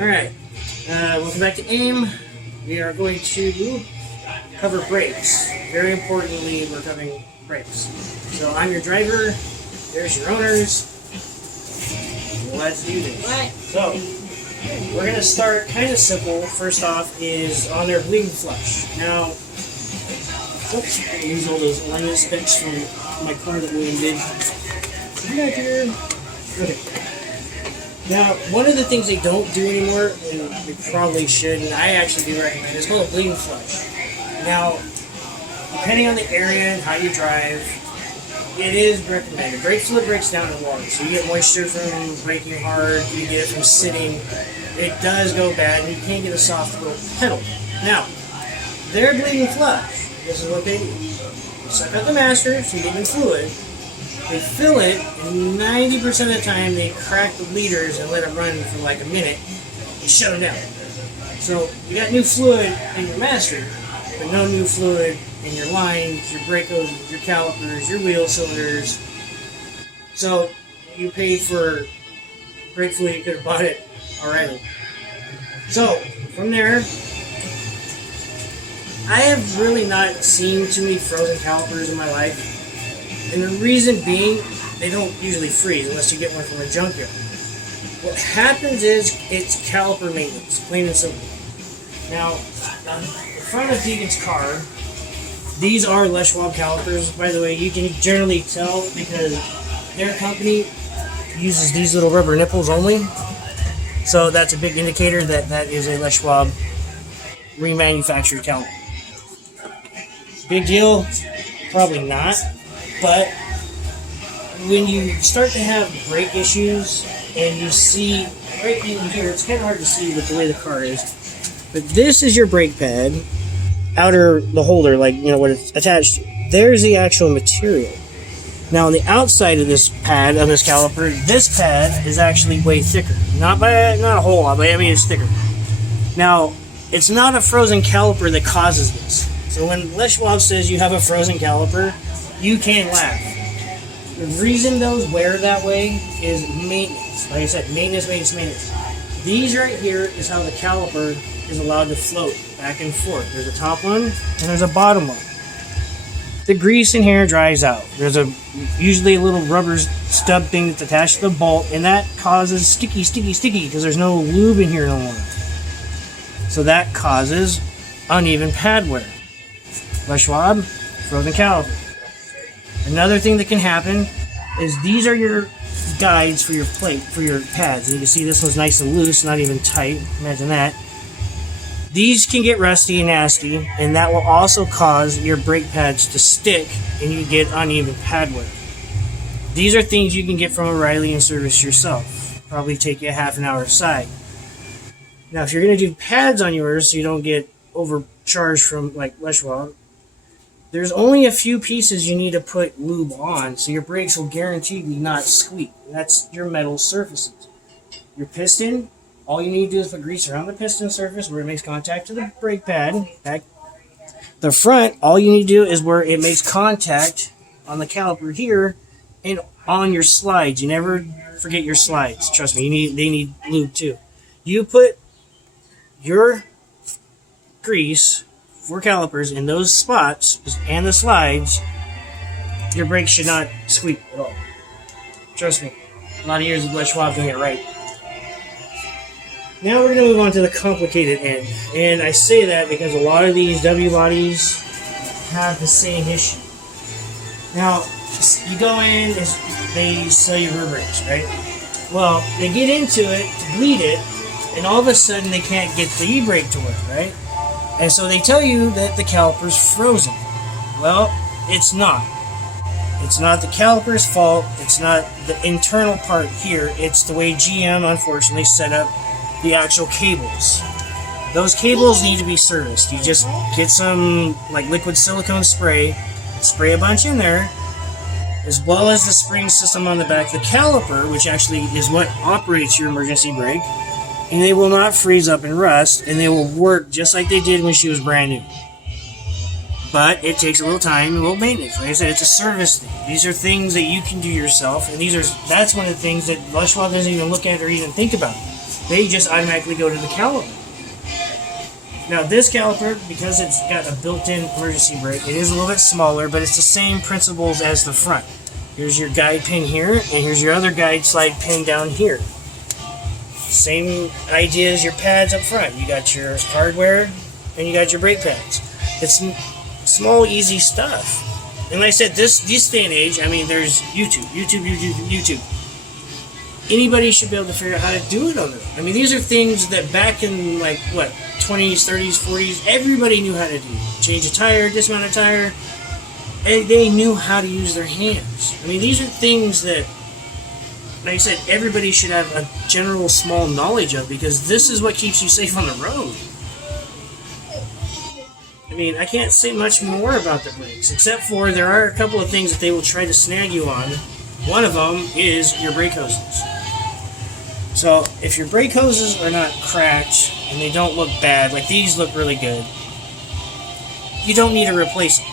Alright, welcome back to AIM. We are going to cover brakes. Very importantly, we're covering brakes. So I'm your driver, there's your owners. Let's do this. So, we're going to start kind of simple. First off is on their bleeding flush. Now, oops, I use all those alignment specs from my car that we did. Back here. Okay. Now, one of the things they don't do anymore, and they probably should, and I actually do recommend, is called a bleeding flush. Now, depending on the area and how you drive, it is recommended. Brake fluid breaks down in water, so you get moisture from braking hard, you get it from sitting. It does go bad, and you can't get a soft little pedal. Now, their bleeding flush, this is what they do. You suck out the master, so you get in fluid. They fill it, and 90% of the time they crack the leaders and let it run for like a minute and shut them down. So you got new fluid in your master, but no new fluid in your lines, your brake hoses, your calipers, your wheel cylinders. So you paid for brake fluid, you could have bought it already. So from there, I have really not seen too many frozen calipers in my life. And the reason being, they don't usually freeze unless you get one from a junkyard. What happens is, it's caliper maintenance, plain and simple. Now, on the front of Deegan's car, these are Schwab calipers. By the way, you can generally tell because their company uses these little rubber nipples only. So that's a big indicator that that is a Schwab remanufactured caliper. Big deal? Probably not. But when you start to have brake issues and you see right in here, it's kind of hard to see with the way the car is, but this is your brake pad, outer the holder, like you know what it's attached to. There's the actual material. Now on the outside of this pad, on this caliper, this pad is actually way thicker. Not a whole lot, but I mean it's thicker. Now it's not a frozen caliper that causes this. So when Schwab says you have a frozen caliper, you can't laugh. The reason those wear that way is maintenance. Like I said, maintenance. These right here is how the caliper is allowed to float back and forth. There's a top one and there's a bottom one. The grease in here dries out. There's usually a little rubber stub thing that's attached to the bolt, and that causes sticky because there's no lube in here no more. So that causes uneven pad wear. Schwab, frozen caliper. Another thing that can happen is these are your guides for your plate, for your pads. And you can see this one's nice and loose, not even tight. Imagine that. These can get rusty and nasty, and that will also cause your brake pads to stick and you get uneven pad wear. These are things you can get from O'Reilly and service yourself. Probably take you a half an hour aside. Now, if you're going to do pads on yours so you don't get overcharged from like Schwab, there's only a few pieces you need to put lube on, so your brakes will guaranteedly not squeak. That's your metal surfaces. Your piston, all you need to do is put grease around the piston surface where it makes contact to the brake pad. Back. The front, all you need to do is where it makes contact on the caliper here and on your slides. You never forget your slides. Trust me, they need lube too. You put your grease for calipers in those spots and the slides, your brakes should not squeak at all. Trust me, a lot of years of Schwab doing it right. Now we're going to move on to the complicated end, and I say that because a lot of these W bodies have the same issue. Now, you go in, they sell you rear brakes, right? Well, they get into it, bleed it, and all of a sudden they can't get the e-brake to work, right? And so they tell you that the caliper's frozen. Well, it's not. It's not the caliper's fault. It's not the internal part here. It's the way GM, unfortunately, set up the actual cables. Those cables need to be serviced. You just get some like liquid silicone spray a bunch in there, as well as the spring system on the back of the caliper, which actually is what operates your emergency brake. And they will not freeze up and rust, and they will work just like they did when she was brand new. But it takes a little time and a little maintenance. Like I said, it's a service thing. These are things that you can do yourself, and that's one of the things that Schwab doesn't even look at or even think about. they just automatically go to the caliper. Now this caliper, because it's got a built-in emergency brake, it is a little bit smaller, but it's the same principles as the front. Here's your guide pin here, and here's your other guide slide pin down here. Same idea as your pads up front. You got your hardware, and you got your brake pads. It's small, easy stuff. And like I said, this day and age, I mean, there's YouTube. Anybody should be able to figure out how to do it on it. I mean, these are things that back in, like, what, 20s, 30s, 40s, everybody knew how to do. Change a tire, dismount a tire, and they knew how to use their hands. I mean, these are things that, like I said, everybody should have a general small knowledge of, because this is what keeps you safe on the road. I mean, I can't say much more about the brakes, except for there are a couple of things that they will try to snag you on. One of them is your brake hoses. So, if your brake hoses are not cracked, and they don't look bad, like these look really good, you don't need to replace them.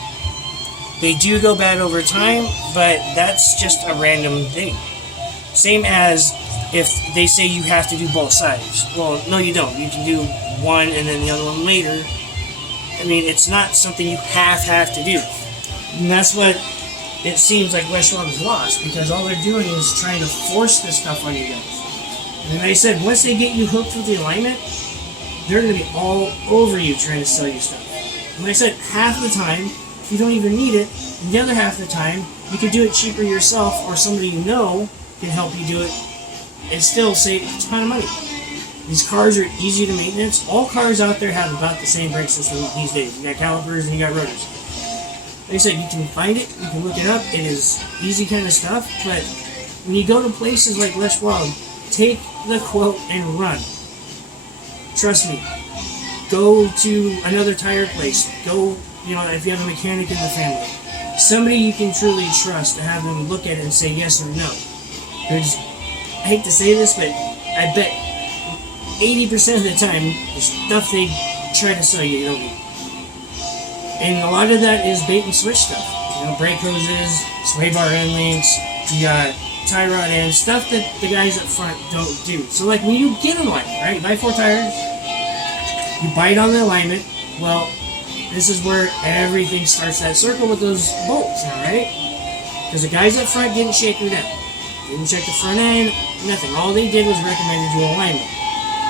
They do go bad over time, but that's just a random thing. Same as if they say you have to do both sides. Well, no you don't. You can do one and then the other one later. I mean, it's not something you have to do. And that's what it seems like Schwab has lost, because all they're doing is trying to force this stuff on you guys. And like I said, once they get you hooked with the alignment, they're going to be all over you trying to sell you stuff. And like I said, half the time, you don't even need it. And the other half of the time, you can do it cheaper yourself, or somebody you know can help you do it and still save a ton of money. These cars are easy to maintenance. All cars out there have about the same brake system these days. You got calipers and you got rotors. Like I said, you can find it, you can look it up. It is easy kind of stuff, but when you go to places like Schwab, take the quote and run. Trust me. Go to another tire place. Go, if you have a mechanic in the family. Somebody you can truly trust to have them look at it and say yes or no. Because, I hate to say this, but I bet 80% of the time, the stuff they try to sell you, you don't need. And a lot of that is bait and switch stuff. Brake hoses, sway bar end links, you got tie rod ends, stuff that the guys up front don't do. So like when you get an alignment, right? You buy 4 tires, you bite on the alignment, well, this is where everything starts that circle with those bolts now, right? Because the guys up front didn't shake them down. Didn't check the front end, nothing. All they did was recommended you alignment.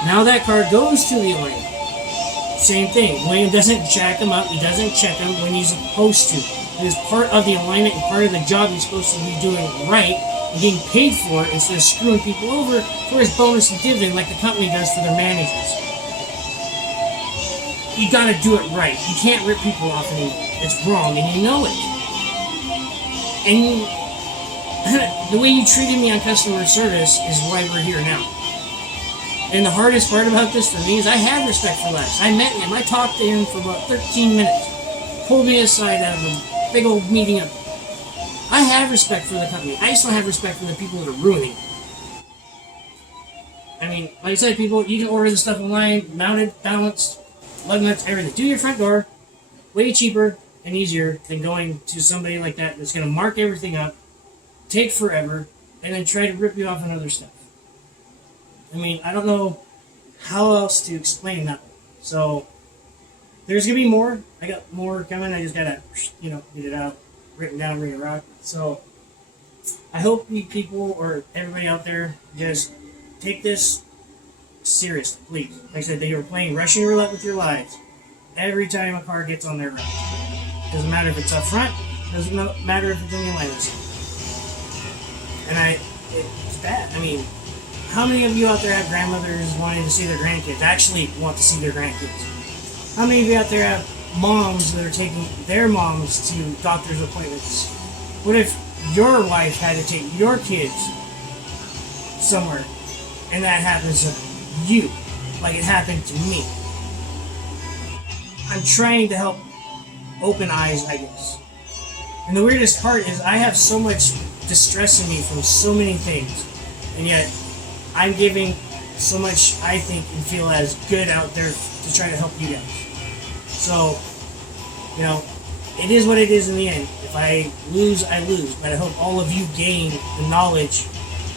Now that car goes to the alignment. Same thing. William doesn't jack them up. He doesn't check them when he's supposed to. It is part of the alignment and part of the job he's supposed to be doing right and getting paid for it instead of screwing people over for his bonus and dividend like the company does for their managers. You gotta do it right. You can't rip people off anymore. It's wrong and you know it. And the way you treated me on customer service is why we're here now. And the hardest part about this for me is I had respect for Les. I met him. I talked to him for about 13 minutes. Pulled me aside out of a big old meeting up. I have respect for the company. I just don't have respect for the people that are ruining it. I mean, like I said, people, you can order the stuff online, mounted, balanced, lug nuts, everything. Do your front door. Way cheaper and easier than going to somebody like that that's going to mark everything up, take forever, and then try to rip you off on other stuff. I mean, I don't know how else to explain that. So, there's going to be more. I got more coming. I just got to, get it out, written down, ready to rock. So, I hope you people, or everybody out there, just take this seriously, please. Like I said, they are playing Russian roulette with your lives every time a car gets on their road. Doesn't matter if it's up front, doesn't matter if it's in the alignment. And it's bad. I mean, how many of you out there have grandmothers wanting to see their grandkids, actually want to see their grandkids? How many of you out there have moms that are taking their moms to doctor's appointments? What if your wife had to take your kids somewhere and that happens to you, like it happened to me? I'm trying to help open eyes, I guess. And the weirdest part is I have so much distress in me from so many things, and yet I'm giving so much I think and feel as good out there to try to help you guys. So, it is what it is in the end. If I lose, I lose. But I hope all of you gain the knowledge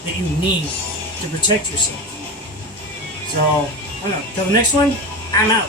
that you need to protect yourself. So, I don't know. Till the next one, I'm out.